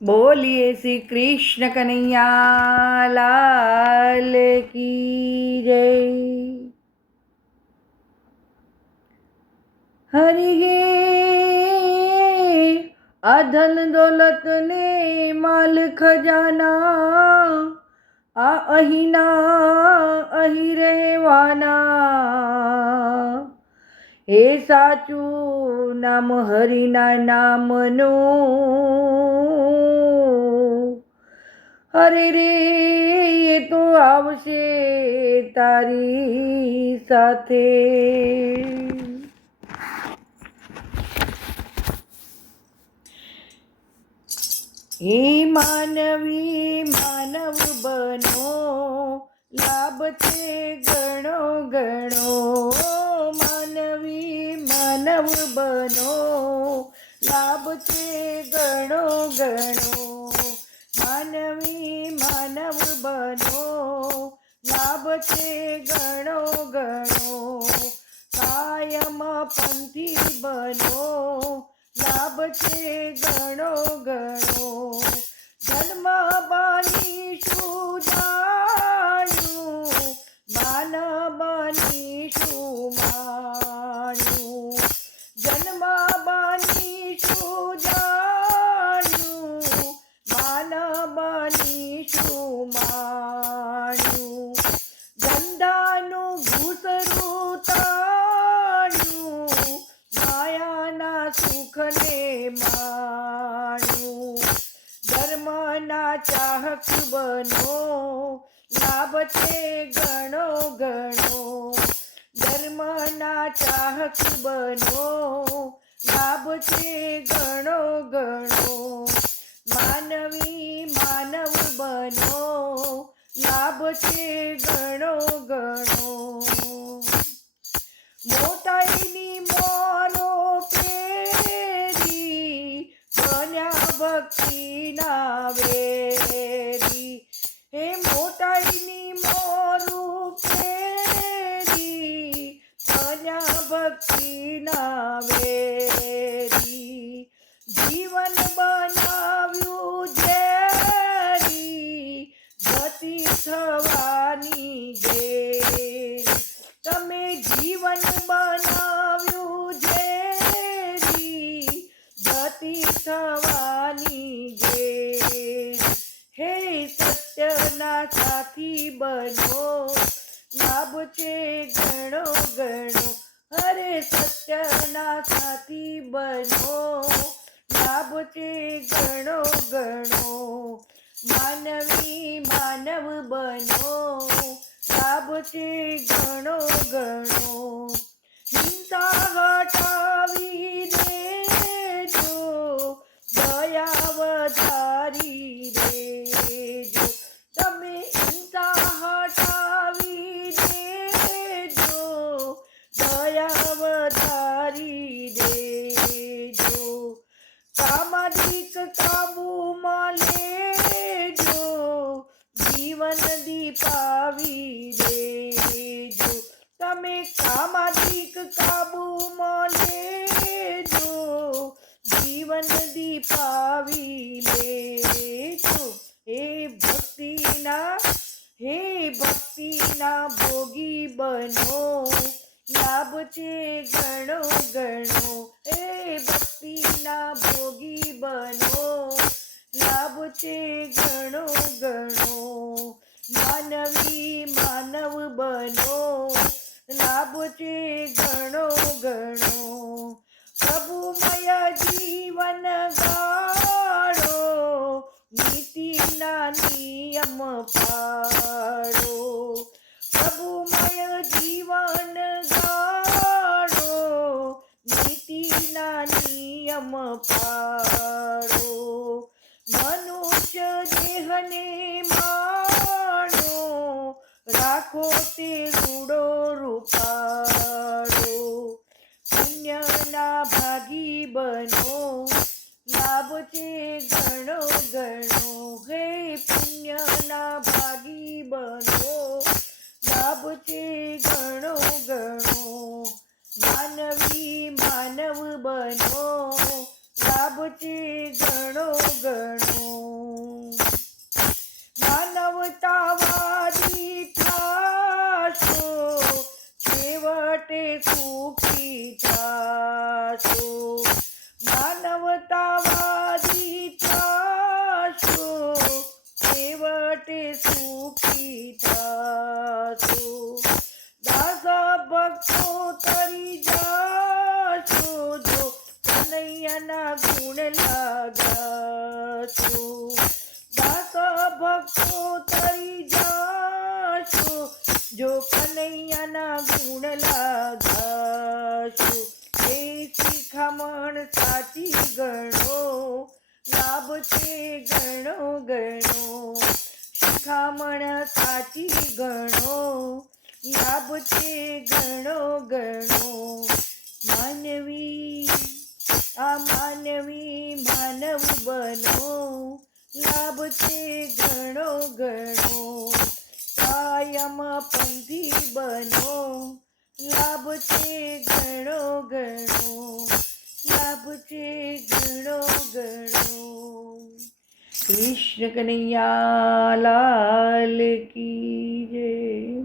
બોલીએ શ્રી કૃષ્ણ કનૈયા, લાલ કી જય. હરિ હે આ ધન દોલત ને માલ ખજાના, આ અહીંના અહીં રહેવાના. એ સાચું નામ હરિના નામનું હરે રે, એ તો આવશે તારી સાથે. હે માનવી, માનવ બનો, લાભ છે ગણો ગણો. માનવી, માનવ બનો, લાભ છે ગણો ગણો. માનવી બનો લાભ છે ગણો ગણો. કાયમ પંથી બનો લાભ છે ગણો ગણો. જન્મ બનો લાભ છે ગણો ગણો. ધર્મના ચાહક બનો, લાભ છે ગણો ગણો. માનવી માનવ બનો, લાભ છે ગણો ગણો. મોટાઈની મોરો બન્યા ભક્તિના સત્યના સાથી બનો લાભ છે ગણો ગણો. હરે સત્યના સાથી બનો લાભ છે ગણો ગણો. માનવી માનવ બનો લાભ છે ગણો ગણો. હિંસા હટાવી વધારી દેજો. સામાજિક કાબુમાં લેજો. જીવન દીપાવી દેજો. તમે સામાજિક કાબૂમાં લેજો. જીવન દીપાવી લેજો. હે ભક્તિના હે ભક્તિના ભોગી બનો. લાભ છે ઘણો ઘણો. એ ભક્તિના ભોગી બનો. લાભ છે ઘણો ઘણો. માનવી માનવ બનો. લાભ છે ઘણો ગણો પ્રભુમય જીવન ગાળો. નીતિના નિયમ પાડો પ્રભુમય ગાળો નીતિના નિયમ પાડો મનુષ્ય દેહને માણો, રાખો તે રૂડો રૂપાડો પુણ્યના ભાગી બનો, લાભ છે ઘણો ઘણો હે પુણ્યના ભાગી બનો, લાભ છે ગણો बनो लाभची गणो गणो मानवतावादी त्रासो शेवटे सुखी त्रासो मानवतावादी त्रासो शेवटे सुखी त्रासो दास बघतो જો કનૈયાના ગુણ લાગાશો, એ શિખામણ સાચી ગણો, લાભ છે ગણો ગણો. શિખામણ સાચી ગણો, લાભ છે ગણો ગણો. માનવી, આ માનવી માનવ બનો, લાભ છે ઘણો ઘણો કાયમ પંથી બનો. લાભ છે ઘણો ઘણો. લાભ છે ઘણો ઘણો. કૃષ્ણ કનૈયા લાલ કી જય.